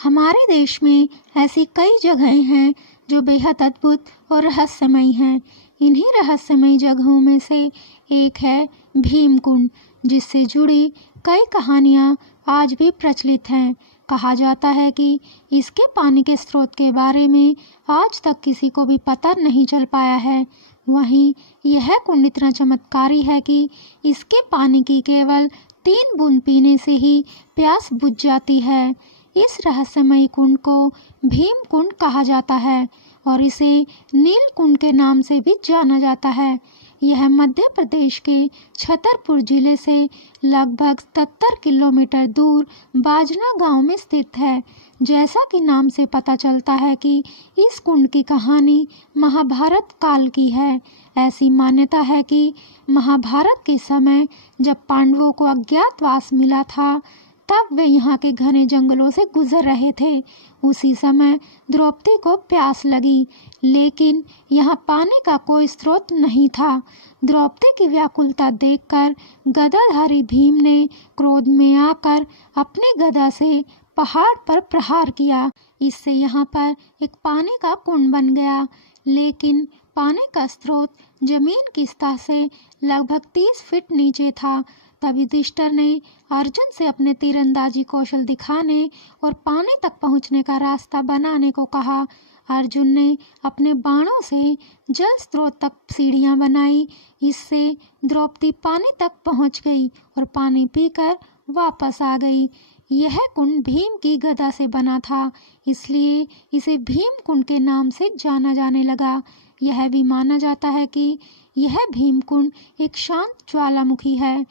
हमारे देश में ऐसी कई जगहें हैं जो बेहद अद्भुत और रहस्यमयी हैं। इन्हीं रहस्यमयी जगहों में से एक है भीमकुंड, जिससे जुड़ी कई कहानियाँ आज भी प्रचलित हैं। कहा जाता है कि इसके पानी के स्रोत के बारे में आज तक किसी को भी पता नहीं चल पाया है। वहीं यह कुंड इतना चमत्कारी है कि इसके पानी की केवल 3 बूंद पीने से ही प्यास बुझ जाती है। इस रहस्यमयी कुंड को भीम कुंड कहा जाता है और इसे नील कुंड के नाम से भी जाना जाता है। यह मध्य प्रदेश के छतरपुर जिले से लगभग 77 किलोमीटर दूर बाजना गांव में स्थित है। जैसा कि नाम से पता चलता है कि इस कुंड की कहानी महाभारत काल की है। ऐसी मान्यता है कि महाभारत के समय जब पांडवों को अज्ञातवास मिला था, तब वे यहाँ के घने जंगलों से गुजर रहे थे। उसी समय द्रौपदी को प्यास लगी, लेकिन यहाँ पानी का कोई स्रोत नहीं था। द्रौपदी की व्याकुलता देखकर गदाधारी भीम ने क्रोध में आकर अपनी गदा से पहाड़ पर प्रहार किया। इससे यहाँ पर एक पानी का कुंड बन गया, लेकिन पानी का स्रोत जमीन की सतह से लगभग 30 फीट नीचे था। तब युधिष्ठिर ने अर्जुन से अपने तीरंदाजी कौशल दिखाने और पानी तक पहुंचने का रास्ता बनाने को कहा। अर्जुन ने अपने बाणों से जल स्रोत तक सीढ़ियां बनाई। इससे द्रौपदी पानी तक पहुंच गई और पानी पीकर वापस आ गई। यह कुंड भीम की गदा से बना था, इसलिए इसे भीम कुंड के नाम से जाना जाने लगा। यह भी माना जाता है कि यह भीम कुंड एक शांत ज्वालामुखी है।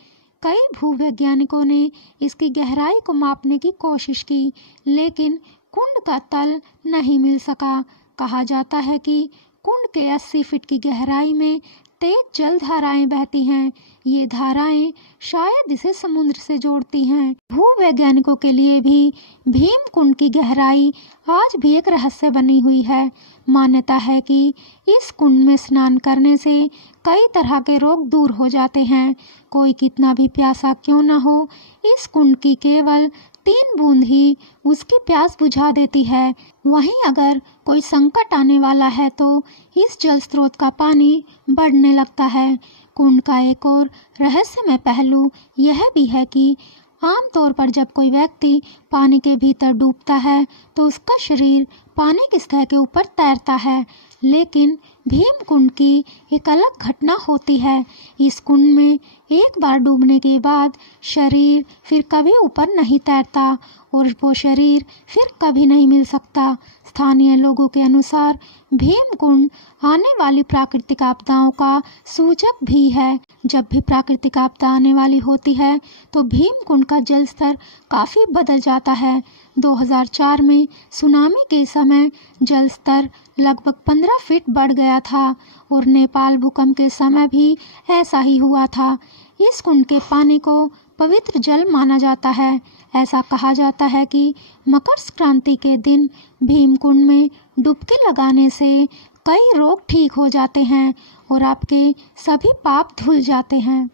कई भूवैज्ञानिकों ने इसकी गहराई को मापने की कोशिश की, लेकिन कुंड का तल नहीं मिल सका। कहा जाता है कि कुंड के 80 फीट की गहराई में तेज जल धाराएं बहती हैं। ये धाराएं शायद इसे समुद्र से जोड़ती हैं। भूवैज्ञानिकों के लिए भी भीम कुंड की गहराई आज भी एक रहस्य बनी हुई है। मान्यता है कि इस कुंड में स्नान करने से कई तरह के रोग दूर हो जाते हैं। कोई कितना भी प्यासा क्यों न हो, इस कुंड की केवल 3 बूंद ही उसकी प्यास बुझा देती है। वहीं अगर कोई संकट आने वाला है तो इस जल स्रोत का पानी बढ़ने लगता है। कुंड का एक और रहस्यमय पहलू यह भी है कि आमतौर पर जब कोई व्यक्ति पानी के भीतर डूबता है तो उसका शरीर पानी की सतह के ऊपर तैरता है, लेकिन भीम कुंड की एक अलग घटना होती है। इस कुंड में एक बार डूबने के बाद शरीर फिर कभी ऊपर नहीं तैरता और वो शरीर फिर कभी नहीं मिल सकता। स्थानीय लोगों के अनुसार भीम कुंड आने वाली प्राकृतिक आपदाओं का सूचक भी है। जब भी प्राकृतिक आपदा आने वाली होती है तो भीम कुंड का जल स्तर काफ़ी बदल जाता है। 2004 में सुनामी के समय जल स्तर लगभग 15 फीट बढ़ गया था और नेपाल भूकंप के समय भी ऐसा ही हुआ था। इस कुंड के पानी को पवित्र जल माना जाता है। ऐसा कहा जाता है कि मकर संक्रांति के दिन भीम कुंड में डुबकी लगाने से कई रोग ठीक हो जाते हैं और आपके सभी पाप धुल जाते हैं।